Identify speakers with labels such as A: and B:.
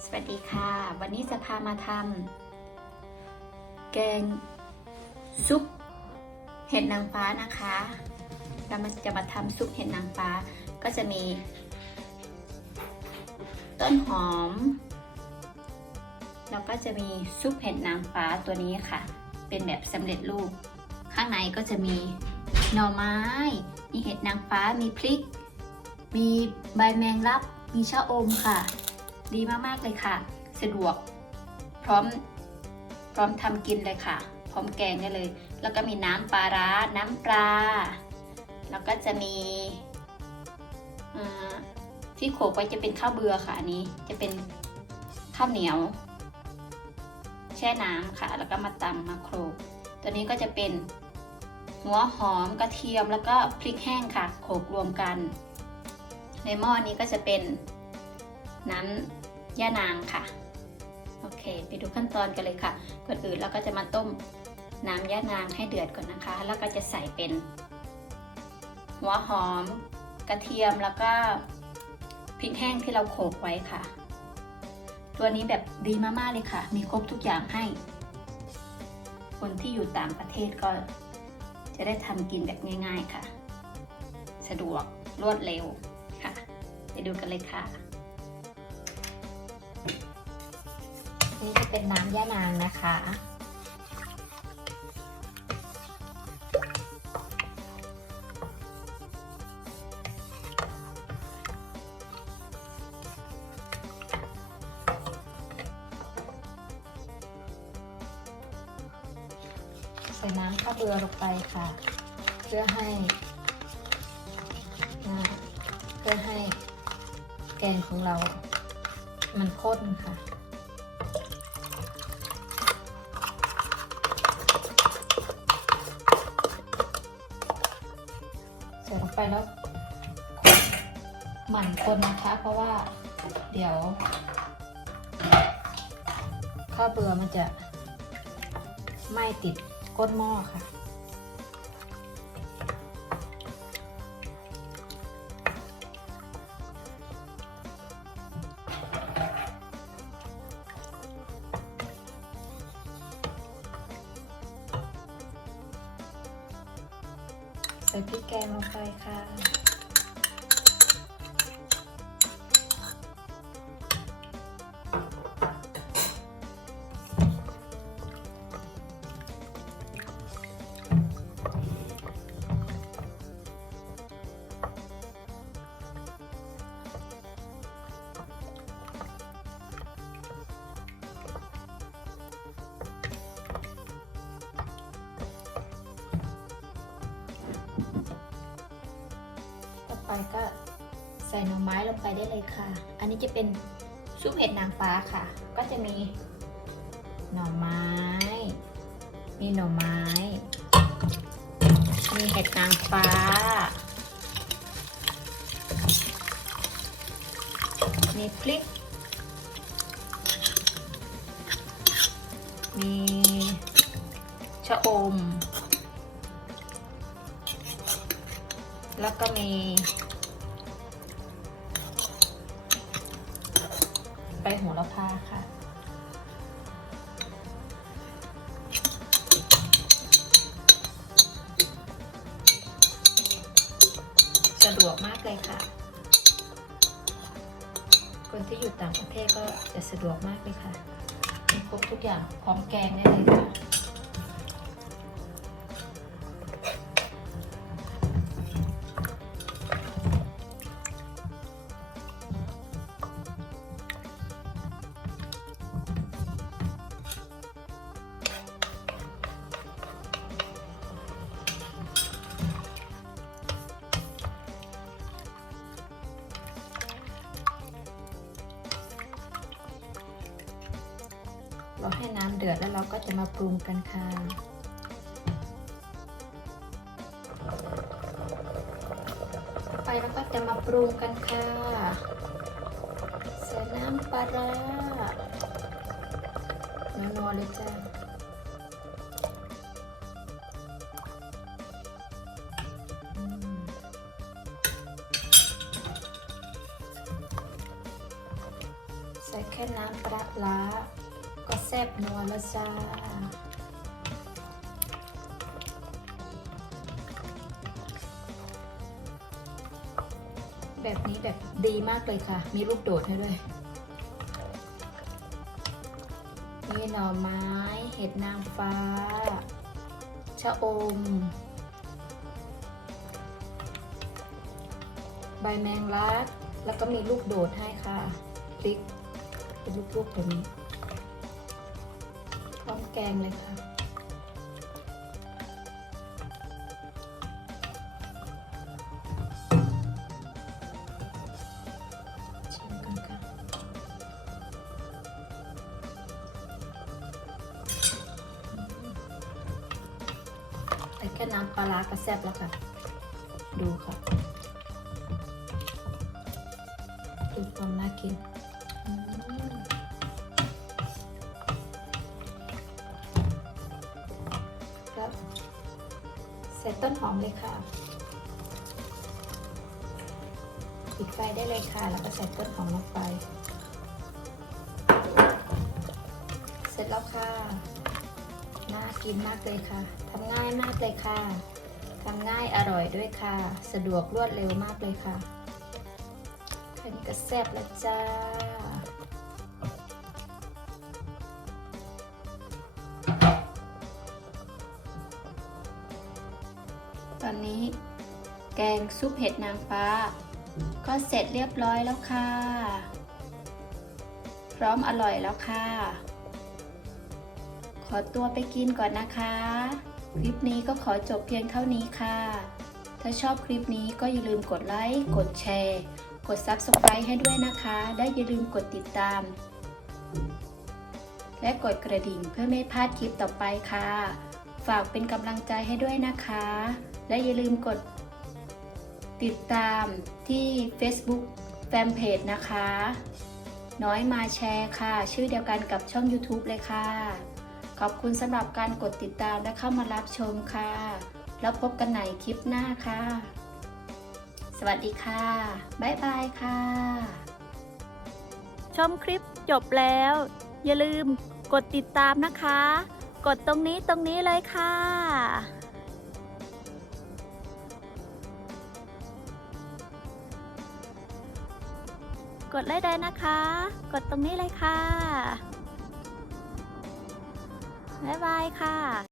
A: สวัสดีค่ะ วันนี้จะพามาทำแกงซุปเห็ดนางฟ้านะคะเรามาจะมาทำซุปเห็ดนางฟ้าก็จะมี ต้นหอม แล้วก็จะมีซุปเห็ดนางฟ้าตัวนี้ค่ะ เป็นแบบสำเร็จรูป ข้างในก็จะมีหน่อไม้ มีเห็ดนางฟ้า มีพริก มีใบแมงลับ มีชะอมค่ะ ดีมากๆเลยค่ะ สะดวก พร้อม พร้อมทำกินเลยค่ะ พร้อมแกงได้เลย แล้วก็มีน้ำปลาร้า น้ำปลา แล้วก็จะมีที่โขลกไว้จะเป็นข้าวเบือค่ะอันนี้จะเป็นข้าวเหนียว แช่น้ำค่ะ แล้วก็มาตำมาโขลกตัวนี้ก็จะเป็นหัวหอมกระเทียมแล้วก็พริกแห้งค่ะโขลกรวมกัน ในหม้อนี้ก็จะเป็นน้ำ ย่านางค่ะ โอเค ไปดูขั้นตอนกันเลยค่ะ ก่อนอื่นเราก็จะมาต้มน้ำย่านางให้เดือดก่อนนะคะ แล้วก็จะใส่เป็น หัวหอม กระเทียมแล้วก็พริกแห้งที่เราโขลกไว้ค่ะ ตัวนี้แบบดีมากๆเลยค่ะ มีครบทุกอย่างให้ คนที่อยู่ต่างประเทศก็จะได้ทำกินแบบง่าย ๆค่ะ สะดวกรวดเร็วค่ะ ไปดูกันเลยค่ะ นี่จะเป็นน้ำย่านางนะคะ ใส่น้ำข้าวเบือลงไปค่ะ เพื่อให้เพื่อให้แกงของเรามันข้นค่ะ ส่ลงไปแล้วหมั่นคนนะคะ เพราะว่าเดี๋ยว ข้าวเบือมันจะไม่ติดก้นหม้อค่ะ ใส่พริกแกงลงไปค่ะ ไปก็ใส่หน่อไม้ลงไปได้เลยค่ะ อันนี้จะเป็นซุปเห็ดนางฟ้าค่ะ ก็จะมีหน่อไม้ มีหน่อไม้ มีเห็ดนางฟ้า มีพริก มีชะอม แล้วก็มีใบโหระพาค่ะ สะดวกมากเลยค่ะ คนที่อยู่ต่างประเทศก็จะสะดวกมากเลยค่ะมีครบทุกอย่างพร้อมแกงได้เลยค่ะ เดือดแล้วเราก็จะมาปรุงกันค่ะไปแล้วก็จะมาปรุงกันค่ะใส่น้ำปลาร้านัวๆเลยจ้าใส่แค่น้ำปลาร้า ซ่บนัวแล้วจ้าแบบนี้แบบดีมากเลยค่ะ มีลูกโดดให้ด้วย มีหน่อไม้ เห็ดนางฟ้า ชะอม ใบแมงลัก แล้วก็มีลูกโดดให้ค่ะพริก เป็นลูกๆแบบนี้ แกงเลยค่ะ ชิมกันค่ะ แต่แค่น้ำปลาร้าก็แซ่บแล้วค่ะ ดูค่ะ ดูความน่ากิน ใส่ต้นหอมเลยค่ะปิดไฟได้เลยค่ะ แล้วก็ใส่ต้นหอมลงไป เสร็จแล้วค่ะ น่ากินมากเลยค่ะทำง่ายมากเลยค่ะทำง่ายอร่อยด้วยค่ะ สะดวกรวดเร็วมากเลยค่ะแค่นี้ก็แซ่บแล้วจ้า ตอนนี้ แกงซุปเห็ดนางฟ้า ก็เสร็จเรียบร้อยแล้วค่ะ พร้อมอร่อยแล้วค่ะ ขอตัวไปกินก่อนนะคะ คลิปนี้ก็ขอจบเพียงเท่านี้ค่ะ ถ้าชอบคลิปนี้ก็อย่าลืมกดไลค์ กดแชร์ กด Subscribe ให้ด้วยนะคะ ได้อย่าลืมกดติดตามและกดกระดิ่งเพื่อไม่พลาดคลิปต่อไปค่ะ ฝากเป็นกำลังใจให้ด้วยนะคะ และอย่าลืมกดติดตามที่ Facebook Fanpage นะคะ น้อยมาแชร์ค่ะ ชื่อเดียวกันกับช่อง YouTube เลยค่ะ ขอบคุณสำหรับการกดติดตามและเข้ามารับชมค่ะ แล้วพบกันใหม่คลิปหน้าค่ะ สวัสดีค่ะ บ๊ายบายค่ะ
B: ชมคลิปจบแล้ว อย่าลืมกดติดตามนะคะ กดตรงนี้ตรงนี้เลยค่ะ กดไลค์ได้นะคะ กดตรงนี้เลยค่ะ บ๊ายบายค่ะ